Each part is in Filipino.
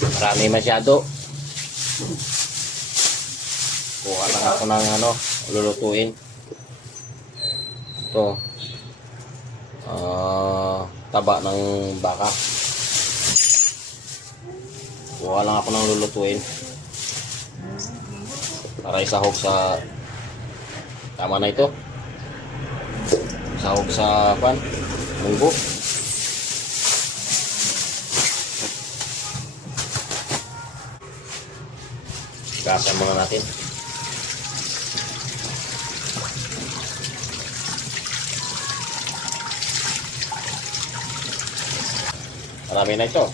Marami masyado. Kuha lang ako ng lulutuin. Ito. Taba ng baka. Kuha lang ako ng lulutuin. Para isahog sa tama na ito. Isahog sa munggo. Gasan muna natin. Marami na ito.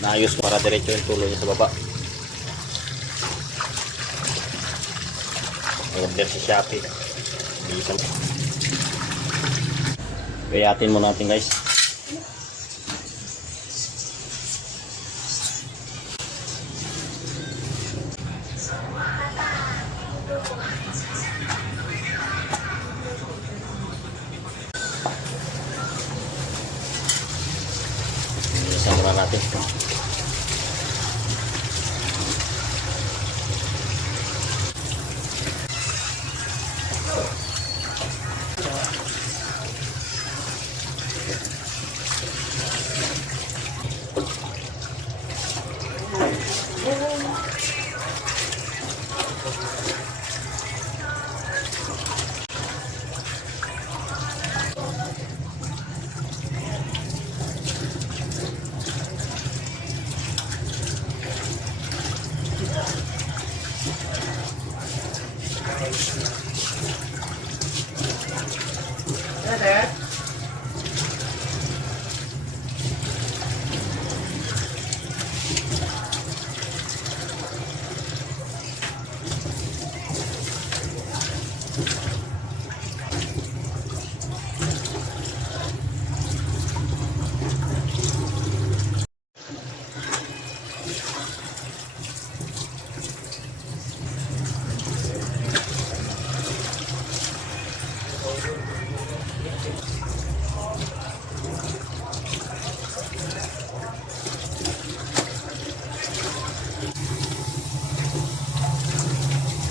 Naayos para diretso yung tulo niya sa baba. Order sa Shopee. Bisan. Gayatin mo natin guys. Bisan muna natin.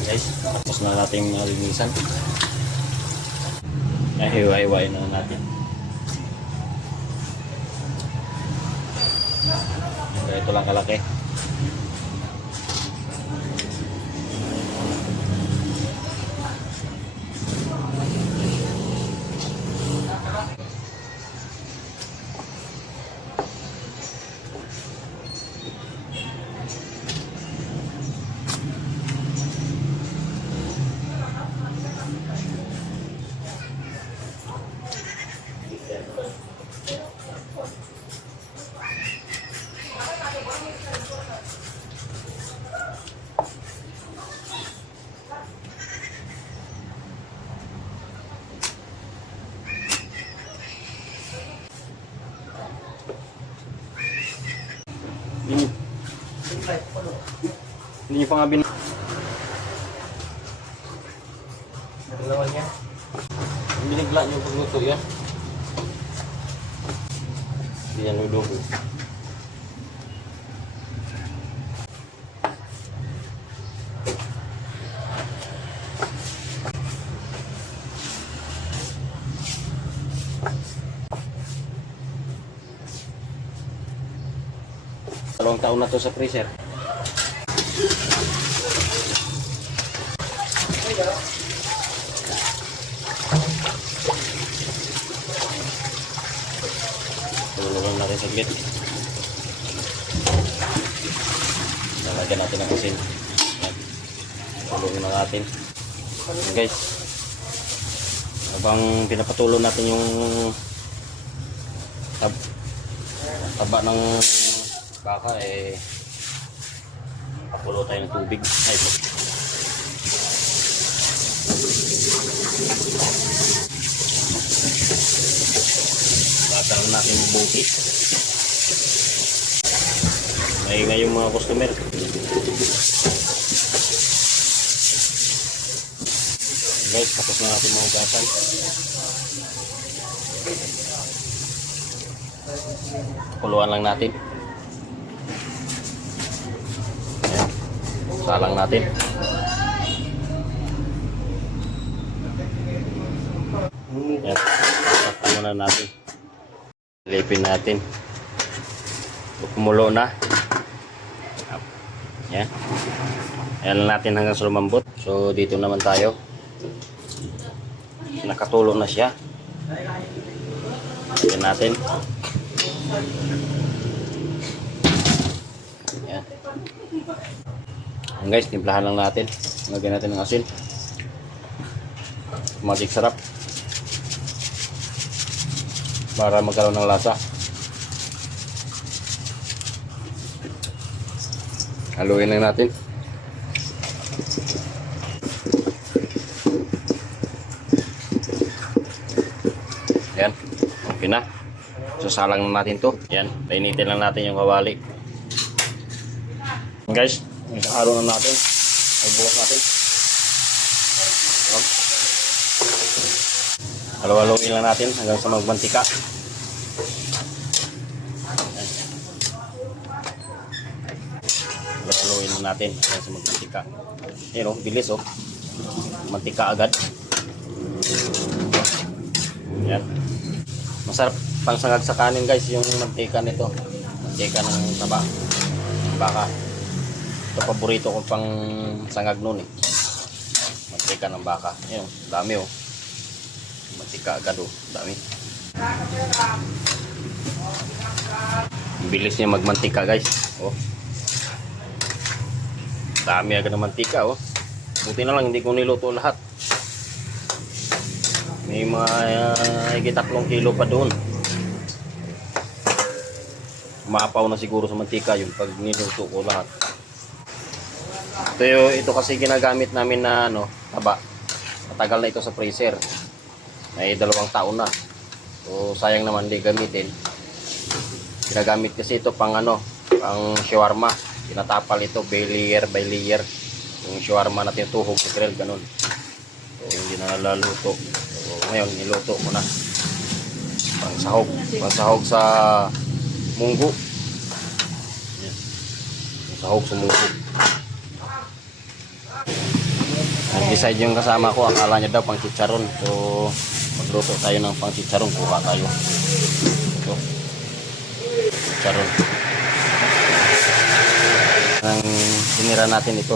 Guys, tapos na natin malinisan. Hiwa-hiwain na natin. Ito lang kalaki. Hindi pa nga naglawan niya. Binigla niyo pagluto yan. Hindi yan nudugo. Dalawang taon na to sa freezer. Tulungan natin saglit. Lalagyan natin ang asin. Tulungan na natin. Guys, habang pinapatulo natin yung taba ng baka, pakulo tayo ng tubig. Ay, bataan natin yung buti. Maingay yung mga customer. Guys, tapos na natin mga gasan. Kuluan lang natin. Ayan. Salang natin. Ayan. Saktan muna natin. Lipin natin. Kumulo na. Ayan. Ayan lang natin hanggang sa lumambot. So dito naman tayo. Nakatulo na siya. Ayan natin. Ayan. Ayan guys, timplahan lang natin. Lagyan natin ng asin. Magic sarap. Para magkaroon ng lasa. Haluin lang natin. Ayan. Okay na. Sasalang na natin to. Ayan. Painitin lang natin yung kawali. Guys, isang araw na natin. Ay bukas natin. Halo-haloin lang natin hanggang sa magmantika. Halo-haloin lang natin hanggang sa magmantika. Ayan o, bilis o. Mantika agad. Ayan. Masarap pang sangag sa kanin guys yung mantika nito. Mantika ng taba. Baka. Ito paborito ko pang sangag nun eh. Mantika ng baka. Ayan o, dami o. Mantika agad o. Dami. Bilis niya magmantika guys. Oh. Dami agad ng mantika oh. Buti na lang hindi ko niluto lahat. May mga higit 3 kilo pa doon. Maapaw na siguro sa mantika yun pag niluto ko lahat. Ito kasi ginagamit namin na ano, taba. Matagal na ito sa freezer. May 2 taon na. So sayang naman di gamitin. Ginagamit kasi ito pang ano, pang shawarma. Tinatapal ito by layer by layer. Yung shawarma natin tuhog sa grill ganun. So hindi na nalaluto. So ngayon niluto ko na. Pang sahog sa munggo. Yan. Sahog sa munggo. Nag-decide yung kasama ko, akala niya daw pang chicharon. So magluto tayo ng pang chicharon, kuha tayo. Ito. Chicharon. Ang sinira natin ito.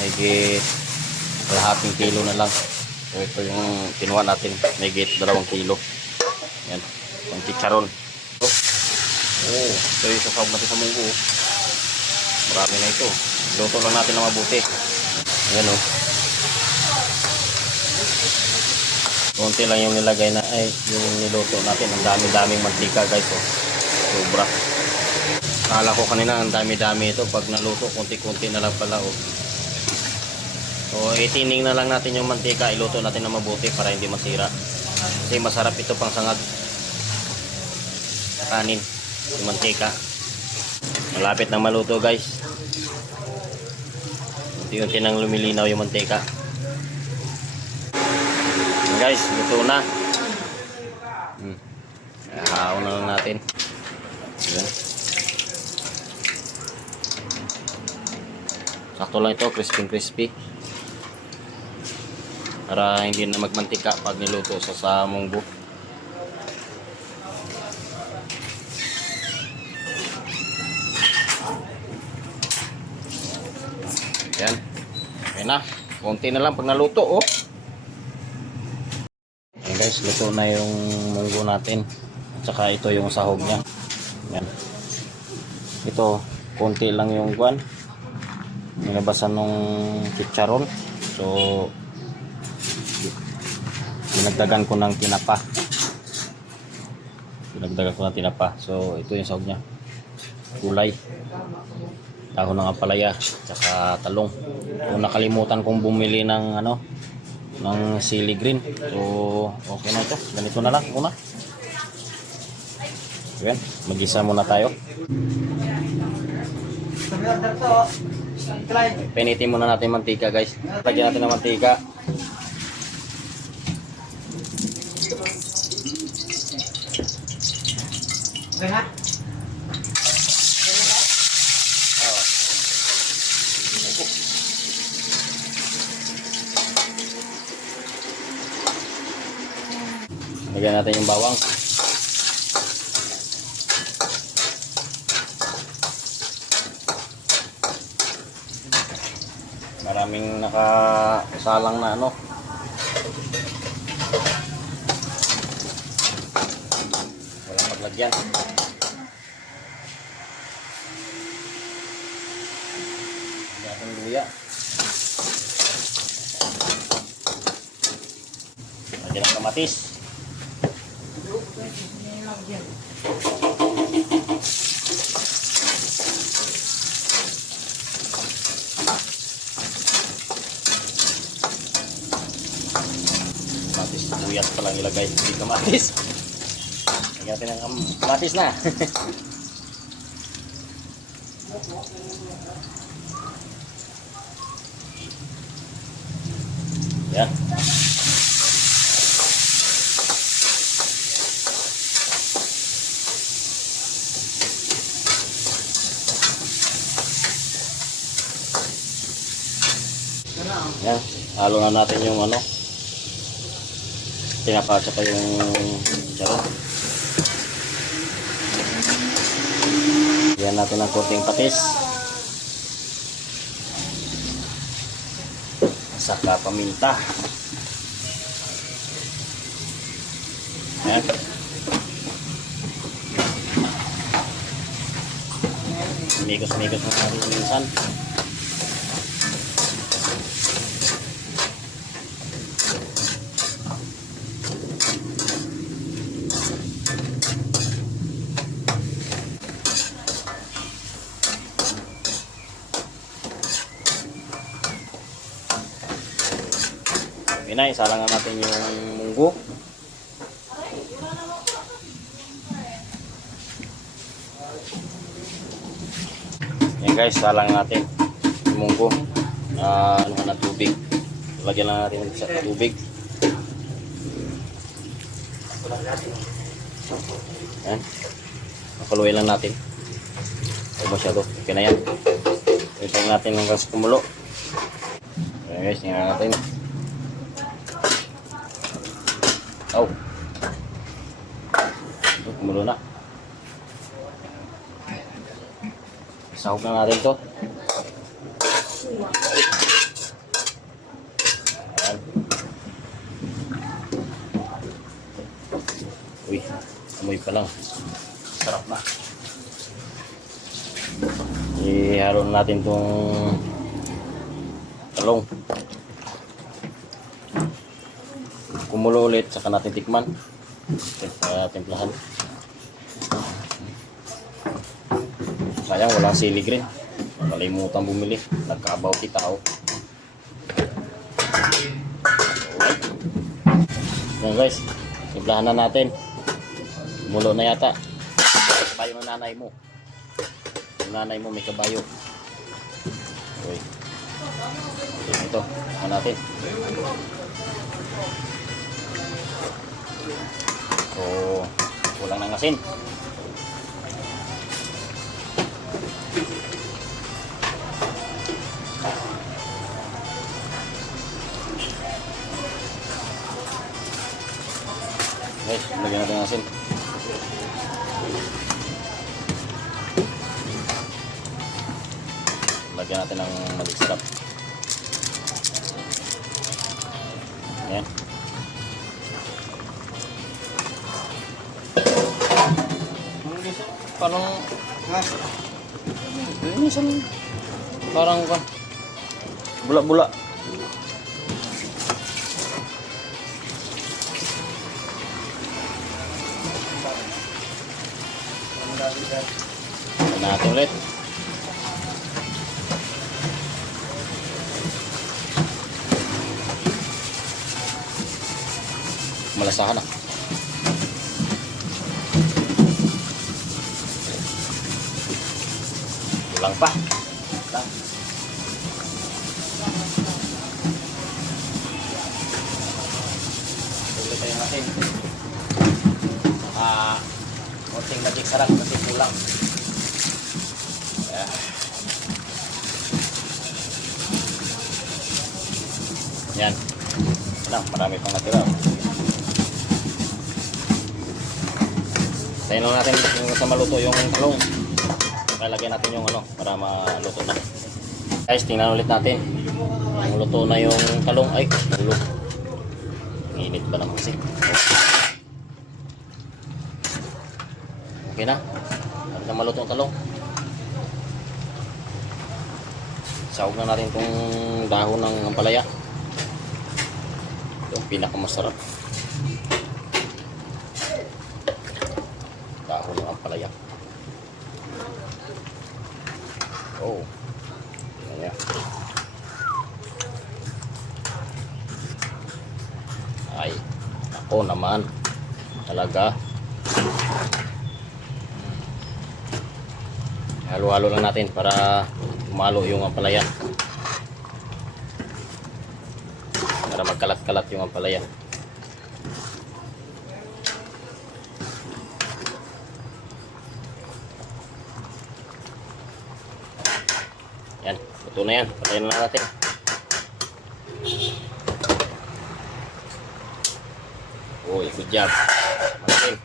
Mahigit 1/2 kilo na lang. So ito yung kinuha natin. Mahigit 2 kilo. Yan. Pang chicharon. Ito yung sasawag natin sa munggo. Marami na ito. Luto lang natin na mabuti. Ayan o. Kunti lang yung nilagay na yung niluto natin. Ang dami-daming mantika guys oh. Sobra. Akala ko kanina ang dami-dami ito. Pag naluto, kunti-kunti na lang pala oh. So itining na lang natin yung mantika. Iluto natin na mabuti para hindi masira. Kasi masarap ito pang sangag. Kanin. Yung mantika. Malapit na maluto guys. Unti-unti nang lumilinaw yung mantika. Guys, luto na. Hahaon na lang natin. Ayan. Sakto lang ito, crispy. Para hindi na magmantika pag niluto sa munggo. Ayan. Okay na. Konti na lang pag naluto oh. Ayan guys, luto na yung munggo natin. At saka ito yung sahog niya. Ayan. Ito, konti lang yung guwan. Nilabasan ng chicharon. So, dinagdagan ko ng tinapa. So, ito yung sahog niya. Gulay. Dahon ng ampalaya. Tsaka talong. So, nakalimutan kong bumili ng ano, ng sili green. So okay na ito, ganito na lang muna. Ayan, mag-isa muna tayo. Pinitin muna natin mantika guys. Lagyan natin ng mantika. Oh. Lagyan natin yung bawang. Maraming nakasalang na ano. Walang paglagyan. Lagyan natin luya. Lagyan ng kamatis. Kamatis, sibuyas pa lang ilagay, hindi kamatis. Lagyan natin ng kamatis na. Yan. Yan, halo na natin yung ano, tinapa at saka yung chicharon. Yan natin ng konting patis. Saka paminta. Yan. Mikos-mikos na natin minsan. Isalangan natin yung munggo. Yan guys, salang natin yung munggo. Ano na tubig. Lagyan lang natin sa tubig. Yan. Makaluin lang natin. Huwag masyado. Okay na yan. Ito natin hanggang sa kumulo. Okay guys, tingnan natin. Oh. Kumulo na. Sahog na natin to. Ayan. Uy, amoy pa lang. Sarap na. Ihalo natin tong talong. Kumulo ulit, saka natin tikman. Timplahan. Sayang walang sili green. Kalimutan bumili. Nagkaabaw kita oh. Alright. Yan guys, timplahan na natin. Kumulo na yata. Kabayo ng nanay mo. Yung nanay mo may kabayo. Okay. Ito, ano natin. So, kulang ng asin. Guys, lagyan natin ng asin. Lagyan natin ng maligsarap. Ayan. Parang parang bula-bula. Natin ulit. Malasahan na. Lang pa. Lang. Ulit tayo natin. Konting konting magic sarap kasi kulang. Ayan. Yan. Yan, marami pang natira. Tayin lang natin yung sa maluto yung talong. Lagyan natin yung ano para maluto na. Guys, tingnan ulit natin. Yung luto na yung talong. Ay, nalulog. Init ba naman kasi? Okay na. Para na maluto ang talong. Sahog na natin itong dahon ng ampalaya. Ito ang pinakamasarap. Dahon ng ampalaya. Oh. Ayan. Ay, ako naman. Talaga. Halo-halo lang natin para umalo yung ampalaya. Para magkalat-kalat yung ampalaya. Yan, luto na yan. Patayin na natin. Uy, good job. Masin.